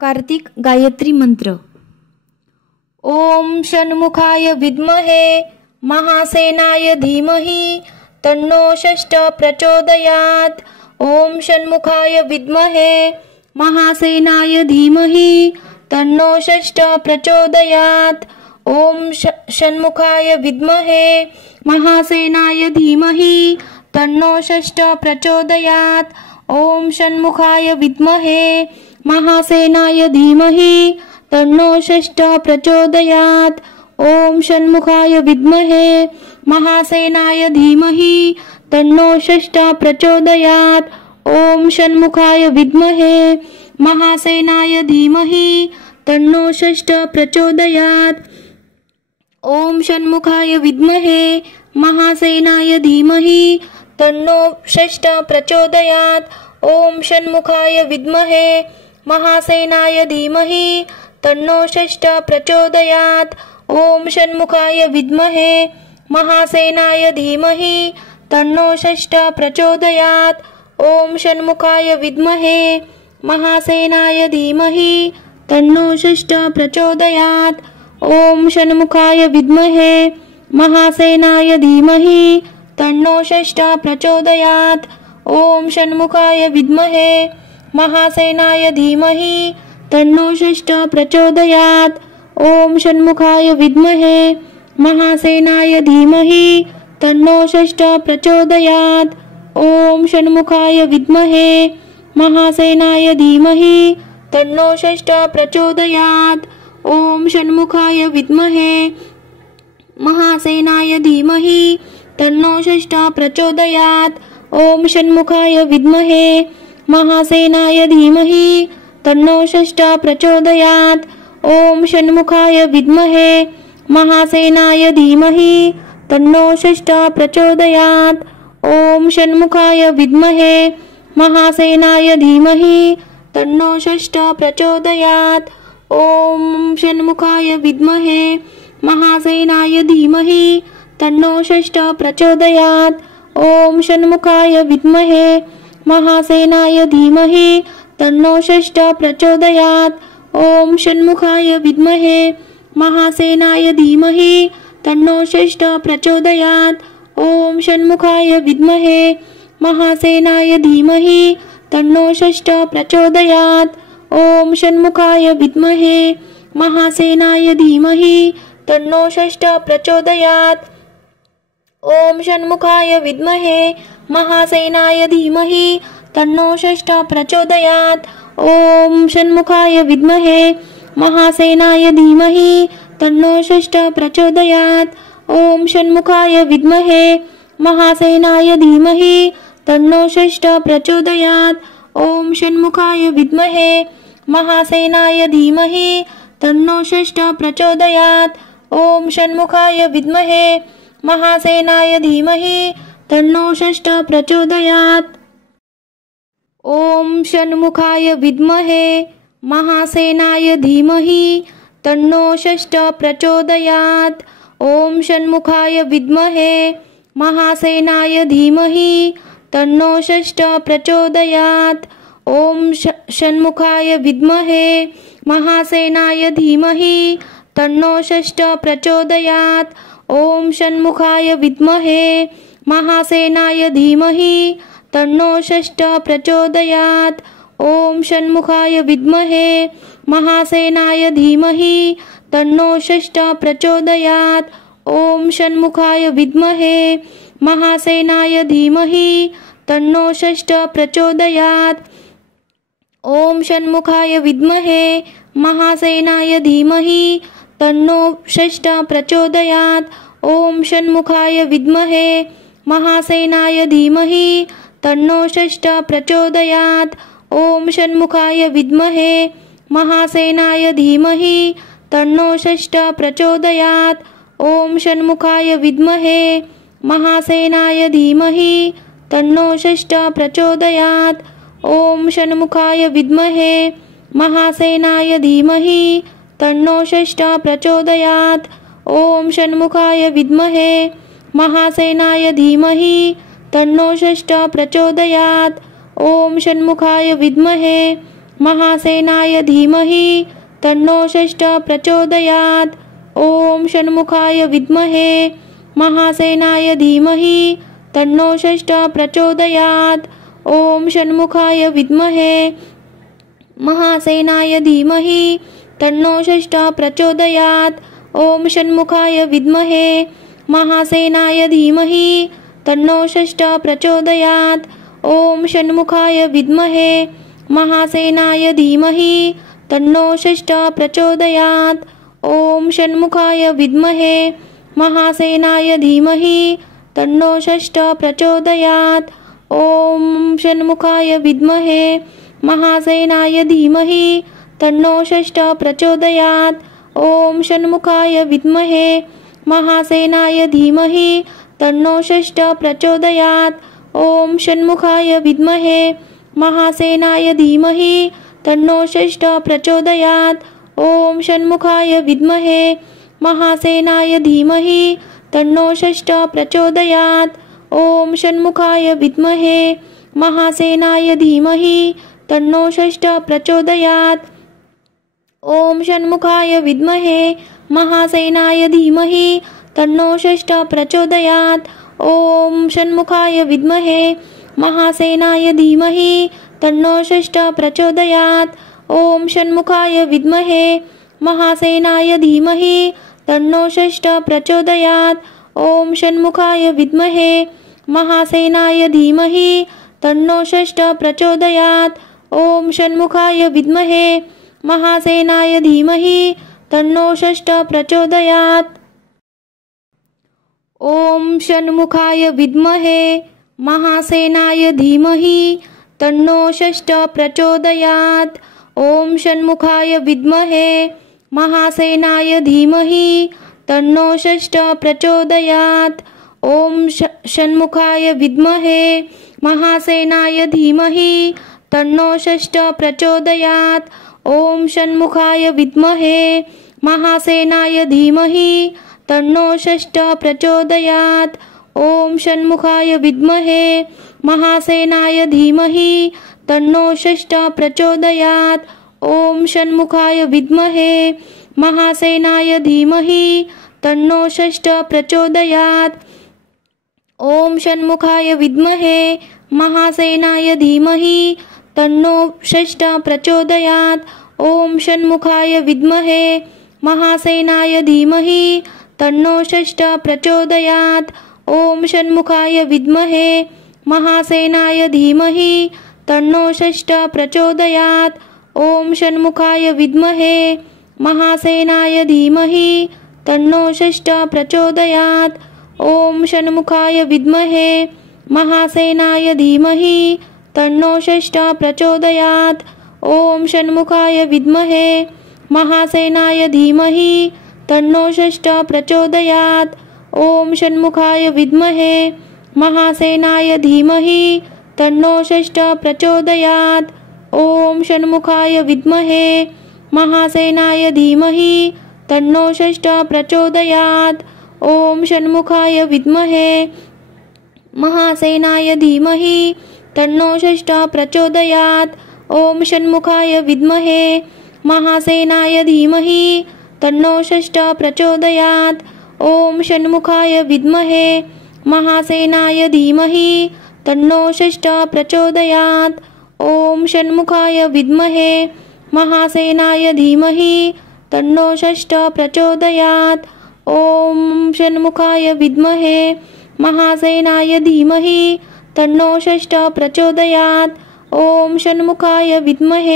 कार्तिक गायत्री मंत्र। ओम षण्मुखाय विद्महे महासेनाय धीमहि तन्नो षष्ठ प्रचोदयात्। ओम षण्मुखाय विद्महे महासेनाय धीमहि तन्नो षष्ठ प्रचोदयात्। ओम षण्मुखाय विद्महे महासेनाय धीमहि तन्नो षष्ठ प्रचोदयात्। ओम षण्मुखाय विद्महे महासेनाय धीमहि तन्नो षष्ठ प्रचोदयात्। ओम षण्मुखाय विद्महे महासेनाय धीमहि तन्नो षष्ठ प्रचोदयात्। ओम षण्मुखाय विद्महे महासेनाय धीमहि तन्नो षष्ठ प्रचोदयात्। ओम षण्मुखाय विद्महे महासेनाय धीमहि तन्नो षष्ठ प्रचोदयात्। ओम षण्मुखाय विद्महे महासेनाय धीमहि तन्नो षष्ठ प्रचोदयात्। ओम षण्मुखाय विद्महे महासेनाय धीमहि तन्नो षष्ठ प्रचोदयात्। ओम षण्मुखाय विद्महे महासेनाय धीमहि तन्नो षष्ठ प्रचोदयात्। ओम षण्मुखाय विद्महे महासेनाय धीमहि तन्नो षष्ठ प्रचोदयात्। ओम षण्मुखाय विद्महे महासेनाय धीमहि तन्नो षष्ठ प्रचोदयात्। ओम षण्मुखाय विद्महे महासेनाय धीमहि तन्नो षष्ठ प्रचोदयात्। ओम षण्मुखाय विद्महे महासेनाय धीमहि तन्नो षष्ठ प्रचोदयात्। ओम षण्मुखाय विद्महे महासेनाय धीमहि तन्नो षष्ठ प्रचोदयात्। ओम षण्मुखाय विद्महे महासेनाय धीमहि तन्नो षष्ठ प्रचोदयात्। ओम षण्मुखाय विद्महे महासेनाय धीमहि तन्नो षष्ठ प्रचोदयात्। ओम षण्मुखाय विद्महे महासेनाय धीमहि तन्नो षष्ठ प्रचोदयात्। ओम षण्मुखाय विद्महे महासेनाय धीमहि तन्नो षष्ठ प्रचोदयात्। ओम षण्मुखाय विद्महे महासेनाय धीमहि तन्नो षष्ठ प्रचोदयात्। ओम षण्मुखाय विद्महे महासेनाय धीमहि तन्नो षष्ठ प्रचोदयात्। ओम षण्मुखाय विद्महे महासेनाय धीमहि तन्नो षष्ठ प्रचोदयात्। ओम षण्मुखाय विद्महे महासेनाय धीमहि तन्नो षष्ठ प्रचोदयात्। ओम षण्मुखाय विद्महे महासेनाय धीमहि तन्नो षष्ठ प्रचोदयात्। ओम षण्मुखाय विद्महे महासेनाय धीमहि तन्नो षष्ठ प्रचोदयात्। ओम षण्मुखाय विद्महे महासेनाय धीमहि तन्नो षष्ठ प्रचोदयात्। ओम षण्मुखाय विद्महे महासेनाय धीमहि तन्नो षष्ठ प्रचोदयात्। ओम षण्मुखाय विद्महे महासेनाय धीमहि तन्नो षष्ठ प्रचोदयात्। ओम षण्मुखाय विद्महे महासेनाय धीमहि तन्नो षष्ठ प्रचोदयात्। ओम षण्मुखाय विद्महे महासेनाय धीमहि तन्नो षष्ठ प्रचोदयात्। ओम षण्मुखाय विद्महे महासेनाय धीमहि तन्नो षष्ठ प्रचोदयात्। ओम षण्मुखाय विद्महे महासेनाय धीमहि तन्नो षष्ठ प्रचोदयात्। ओम षण्मुखाय विद्महे महासेनाय धीमहि तन्नो षष्ठ प्रचोदयात्। ओम षण्मुखाय विद्महे महासेनाय धीमहि तन्नो षष्ठ प्रचोदयात्। ओम षण्मुखाय विद्महे महासेनाय धीमहि तन्नो षष्ठ प्रचोदयात्। ओम षण्मुखाय विद्महे महासेनाय धीमहि तन्नो षष्ठ प्रचोदयात्। ओम षण्मुखाय विद्महे महासेनाय धीमहि तन्नो षष्ठ प्रचोदयात्। ओम षण्मुखाय विद्महे महासेनाय धीमहि तन्नो षष्ठ प्रचोदयात्। ओम षण्मुखाय विद्महे महासेनाय धीमहि तन्नो षष्ठ प्रचोदयात्। ओम षण्मुखाय विद्महे महासेनाय धीमहि तन्नो षष्ठ प्रचोदयात्। ओम षण्मुखाय विद्महे महासेनाय धीमहि तन्नो षष्ठः प्रचोदयात्। ओम षण्मुखाय विद्महे महासेनाय धीमहि तन्नो षष्ठः प्रचोदयात्। ओम षण्मुखाय विद्महे महासेनाय धीमहि तन्नो षष्ठः प्रचोदयात्। ओम षण्मुखाय विद्महे महासेनाय धीमहि तन्नो षष्ठः प्रचोदयात्। ओम षण्मुखाय विद्महे महासेनाय धीमहि तन्नो षष्ठः प्रचोदयात्। ओम षण्मुखाय विद्महे महासेनाय धीमहि तन्नो षष्ठः प्रचोदयात्। ओम षण्मुखाय विद्महे महासेनाय धीमहि तन्नो षष्ठः प्रचोदयात्। ओम षण्मुखाय विद्महे महासेनाय धीमहि तन्नो षष्ठः प्रचोदयात्। ओम षण्मुखाय विद्महे महासेनाय धीमहि तन्नो षष्ठः प्रचोदयात्। ओम षण्मुखाय विद्महे महासेनाय धीमहि तन्नो षष्ठः प्रचोदयात्। ओम षण्मुखाय विद्महे महासेनाय धीमहि तन्नो षष्ठः प्रचोदयात्। ओम षण्मुखाय विद्महे महासेनाय धीमहि तन्नो षष्ठः प्रचोदयात्। ओम षण्मुखाय विद्महे महासेनाय धीमहि तन्नो षष्ठः प्रचोदयात्। ओम षण्मुखाय विद्महे महासेनाय धीमहि तन्नो षष्ठः प्रचोदयात्। ओम षण्मुखाय विद्महे महासेनाय धीमहि तन्नो षष्ठः प्रचोदयात्। ओम षण्मुखाय विद्महे महासेनाय धीमहि तन्नो षष्ठः प्रचोदयात्। ओम षण्मुखाय विद्महे महासेनाय धीमहि तन्नो षष्ठः प्रचोदयात्। ओम षण्मुखाय विद्महे महासेनाय धीमहि तन्नो षष्ठः प्रचोदयात्। ओम षण्मुखाय विद्महे महासेनाय धीमहि तन्नो षष्ठः प्रचोदयात्। ओम षण्मुखाय विद्महे महासेनाय धीमहि तन्नो षष्ठः प्रचोदयात्। ओम षण्मुखाय विद्महे महासेनाय धीमहि तन्नो षष्ठः प्रचोदयात्। ओम षण्मुखाय विद्महे महासेनाय धीमहि तन्नो षष्ठः प्रचोदयात्। ओम षण्मुखाय विद्महे महासेनाय धीमहि तन्नो षष्ठः प्रचोदयात्। ओम षण्मुखाय विद्महे महासेनाय धीमहि तन्नो षष्ठः प्रचोदयात्। ओम षण्मुखाय विद्महे महासेनाय धीमहि तन्नो षष्ठः प्रचोदयात्। ओम षण्मुखाय विद्महे महासेनाय धीमहि तन्नो षष्ठः प्रचोदयात्। ओम षण्मुखाय विद्महे महासेनाय धीमहि तन्नो षष्ठः प्रचोदयात्। ओम षण्मुखाय विद्महे महासेनाय धीमहि तन्नो षष्ठः प्रचोदयात्। ओम षण्मुखाय विद्महे महासेनाय धीमहि तन्नो षष्ठः प्रचोदयात्। ओम षण्मुखाय विद्महे महासेनाय धीमहि तन्नो षष्ठः प्रचोदयात्। ओम षण्मुखाय विद्महे महासेनाय धीमहि तन्नो षष्ठः प्रचोदयात्। ओम षण्मुखाय विद्महे महासेनाय धीमहि तन्नो षष्ठः प्रचोदयात्। ओम षण्मुखाय विद्महे महासेनाय धीमहि तन्नो षष्ठः प्रचोदयात्। ओम षण्मुखाय विद्महे महासेनाय धीमहि तन्नो षष्ठः प्रचोदयात्। ओम षण्मुखाय विद्महे महासेनाय धीमहि तन्नो षष्ठः प्रचोदयात्। ओम षण्मुखाय विद्महे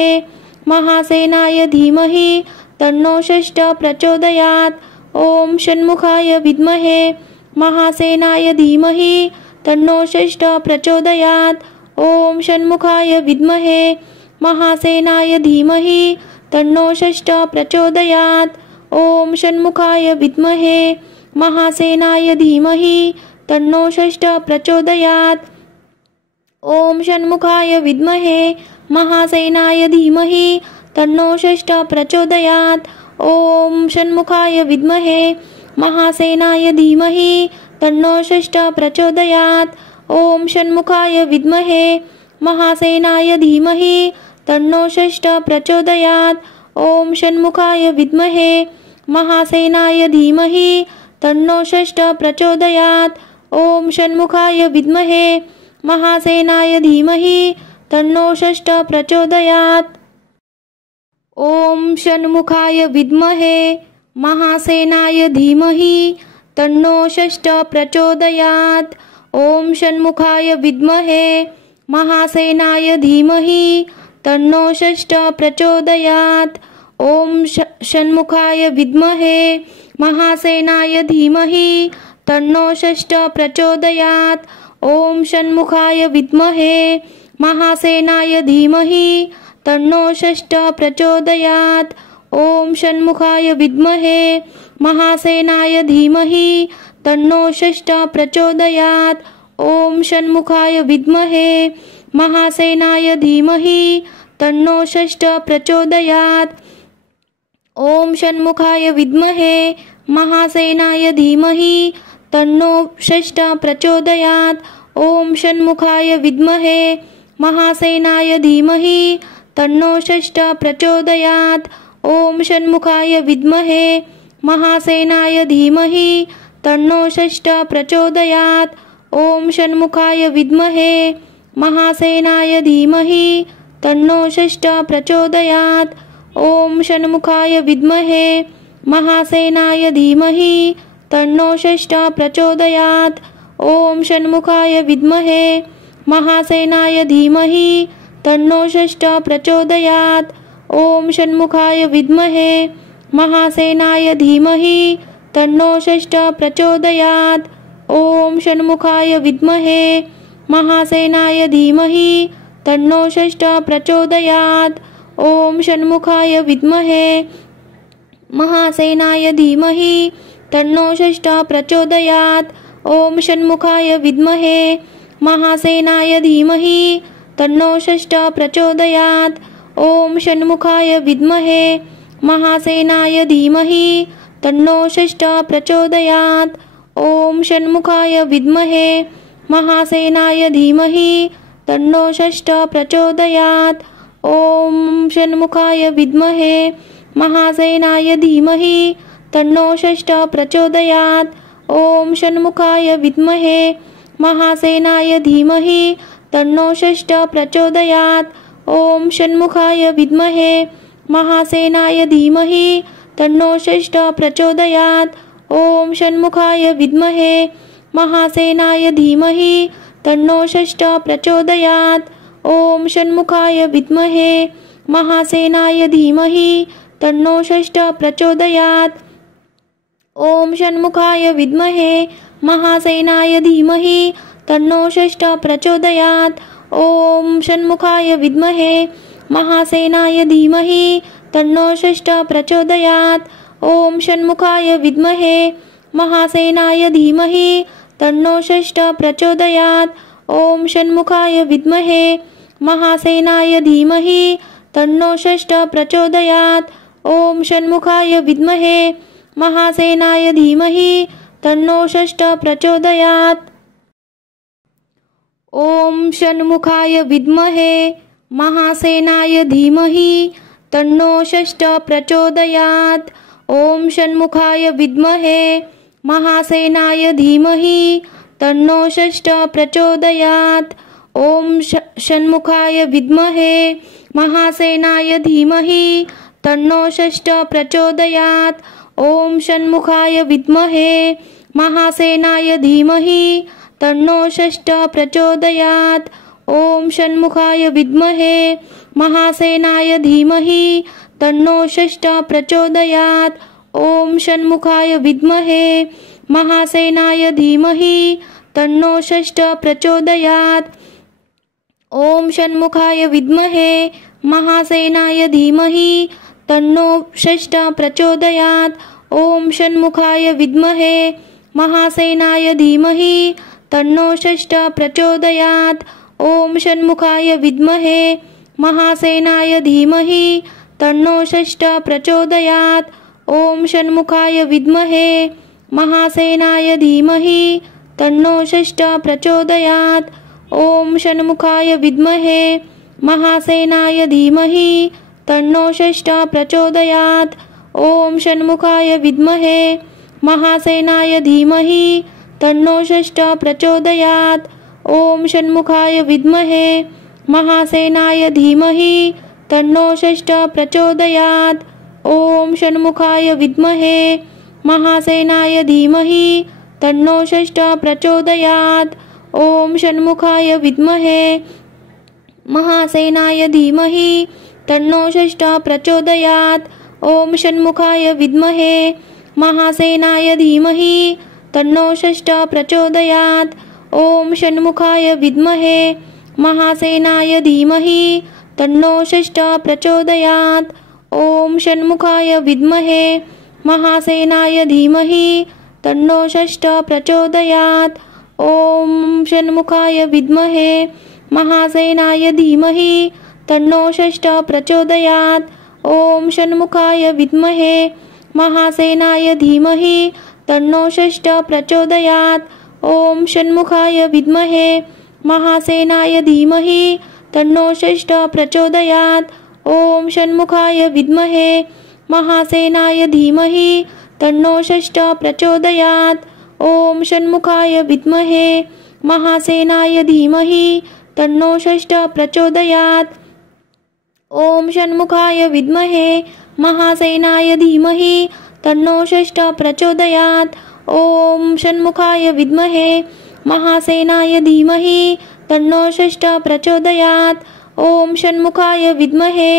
महासेनाय धीमहि तन्नो षष्ठः प्रचोदयात्। ओम षण्मुखाय विद्महे महासेनाय धीमहि तन्नो षष्ठः प्रचोदयात्। ओम षण्मुखाय विद्महे महासेनाय धीमहि तन्नो षष्ठः प्रचोदयात्। ओम षण्मुखाय विद्महे महासेनाय धीमहि तन्नो षष्ठः प्रचोदयात्। ओम षण्मुखाय विद्महे महासेनाय धीमहि तन्नो षष्ठः प्रचोदयात्। ओम षण्मुखाय विद्महे महासेनाय धीमहि तन्नो षष्ठः प्रचोदयात्। ओम षण्मुखाय विद्महे महासेनाय धीमहि तन्नो षष्ठ प्रचोदयात्। ओम षण्मुखाय विद्महे महासेनाय धीमहि तन्नो षष्ठ प्रचोदयात्। ओम षण्मुखाय विद्महे महासेनाय धीमहि तन्नो षष्ठ प्रचोदयात्। ओम षण्मुखाय विद्महे महासेनाय धीमहि तन्नो षष्ठ प्रचोदयात्। ओम षण्मुखाय विद्महे महासेनाय धीमहि तन्नो षष्ठ प्रचोदयात्। ओम षण्मुखाय विद्महे महासेनाय धीमहि तन्नो षष्ठ प्रचोदयात्। ओम षण्मुखाय विद्महे महासेनाय धीमहि तन्नो षष्ठ प्रचोदयात्। ओम षण्मुखाय विद्महे महासेनाय धीमहि तन्नो षष्ठ प्रचोदयात्। ओम षण्मुखाय विद्महे महासेनाय धीमहि तन्नो षष्ठ प्रचोदयात्। ओम षण्मुखाय विद्महे महासेनाय धीमहि तन्नो षष्ठ प्रचोदयात्। ओम षण्मुखाय विद्महे महासेनाय धीमहि तन्नो षष्ठ प्रचोदयात्। ओम षण्मुखाय विद्महे महासेनाय धीमहि तन्नो षष्ठ प्रचोदयात्। ओम षण्मुखाय विद्महे महासेनाय धीमहि तन्नो षष्ठ प्रचोदयात्। ओम षण्मुखाय विद्महे महासेनाय धीमहि तन्नो षष्ठ प्रचोदयात्। ओम षण्मुखाय विद्महे महासेनाय धीमहि तन्नो षष्ठ प्रचोदयात्। ओम षण्मुखाय विद्महे महासेनाय धीमहि तन्नो षष्ठ प्रचोदयात्। ओम षण्मुखाय विद्महे महासेनाय धीमहि तन्नो षष्ठ प्रचोदयात्। ओम षण्मुखाय विद्महे महासेनाय धीमहि तन्नो षष्ठ प्रचोदयात्। ओम षण्मुखाय विद्महे महासेनाय धीमहि तन्नो षष्ठ प्रचोदयात्। ओम षण्मुखाय विद्महे महासेनाय धीमहि तन्नो षष्ठ प्रचोदयात्। ओम षण्मुखाय विद्महे महासेनाय धीमहि तन्नो षष्ठ प्रचोदयात्। ओम षण्मुखाय विद्महे महासेनाय धीमहि तन्नो षष्ठ प्रचोदयात्। ओम षण्मुखाय विद्महे महासेनाय धीमहि तन्नो षष्ठ प्रचोदयात्। ओम षण्मुखाय विद्महे महासेनाय धीमहि तन्नो षष्ठ प्रचोदयात्। ओम षण्मुखाय विद्महे महासेनाय धीमहि तन्नो षष्ठ प्रचोदयात्। ओम षण्मुखाय विद्महे महासेनाय धीमहि तन्नो षष्ठ प्रचोदयात्। ओम षण्मुखाय विद्महे महासेनाय धीमहि तन्नो षष्ठ प्रचोदयात्। ओम षण्मुखाय विद्महे महासेनाय धीमहि तन्नो षष्ठ प्रचोदयात्। ओम षण्मुखाय विद्महे महासेनाय धीमहि तन्नो षष्ठ प्रचोदयात्। ओम षण्मुखाय विद्महे महासेनाय धीमहि तन्नो षष्ठ प्रचोदयात्। ओम षण्मुखाय विद्महे महासेनाय धीमहि तन्नो षष्ठ प्रचोदयात्। ओम षण्मुखाय विद्महे महासेनाय धीमहि तन्नो षष्ठ प्रचोदयात्। ओम षण्मुखाय विद्महे महासेनाय धीमहि तन्नो षष्ठ प्रचोदयात्। ओम षण्मुखाय विद्महे महासेनाय धीमहि तन्नो षष्ठ प्रचोदयात्। ओम षण्मुखाय विद्महे महासेनाय धीमहि तन्नो षष्ठ प्रचोदयात्। ओम षण्मुखाय विद्महे महासेनाय धीमहि तन्नो षष्ठ प्रचोदयात्। ओम षण्मुखाय विद्महे महासेनाय धीमहि तन्नो षष्ठ प्रचोदयात्। ओम षण्मुखाय विद्महे महासेनाय धीमहि तन्नो षष्ठ प्रचोदयात्। ओम षण्मुखाय विद्महे महासेनाय धीमहि तन्नो षष्ठ प्रचोदयात्। ओम षण्मुखाय विद्महे महासेनाय धीमहि तन्नो षष्ठ प्रचोदयात्। ओम षण्मुखाय विद्महे महासेनाय धीमहि तन्नो षष्ठ प्रचोदयात्। ओम षण्मुखाय विद्महे महासेनाय धीमहि तन्नो षष्ठः प्रचोदयात्। ओम षण्मुखाय विद्महे महासेनाय धीमहि तन्नो षष्ठः प्रचोदयात्। ओम षण्मुखाय विद्महे महासेनाय धीमहि तन्नो षष्ठः प्रचोदयात्। ओम षण्मुखाय विद्महे महासेनाय धीमहि तन्नो षष्ठः प्रचोदयात्। ओम षण्मुखाय विद्महे महासेनाय धीमहि तन्नो षष्ठः प्रचोदयात्। ओम षण्मुखाय विद्महे महासेनाय धीमहि तन्नो षष्ठः प्रचोदयात्। ओम षण्मुखाय विद्महे महासेनाय धीमहि तन्नो षष्ठः प्रचोदयात्। ओम षण्मुखाय विद्महे महासेनाय धीमहि तन्नो षष्ठः प्रचोदयात्। ओम षण्मुखाय विद्महे महासेनाय धीमहि तन्नो षष्ठः प्रचोदयात्। ओम षण्मुखाय विद्महे महासेनाय धीमहि तन्नो षष्ठः प्रचोदयात्। ओम षण्मुखाय विद्महे महासेनाय धीमहि तन्नो षष्ठः प्रचोदयात्। ओम षण्मुखाय विद्महे महासेनाय धीमहि तन्नो षष्ठः प्रचोदयात्। ओम षण्मुखाय विद्महे महासेनाय धीमहि तन्नो षष्ठः प्रचोदयात्। ओम षण्मुखाय विद्महे महासेनाय धीमहि तन्नो षष्ठः प्रचोदयात्। ओम षण्मुखाय विद्महे महासेनाय धीमहि तन्नो षष्ठः प्रचोदयात्। ओम षण्मुखाय विद्महे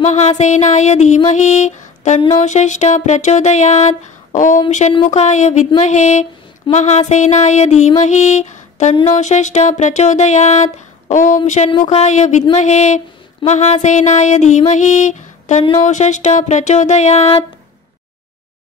महासेनाय धीमहि तन्नो षष्ठः प्रचोदयात्। ओम षण्मुखाय विद्महे महासेनाय धीमहि तन्नो षष्ठः प्रचोदयात्। ओम षण्मुखाय विद्महे महासेनाय धीमहि तन्नो षष्ठः प्रचोदयात्।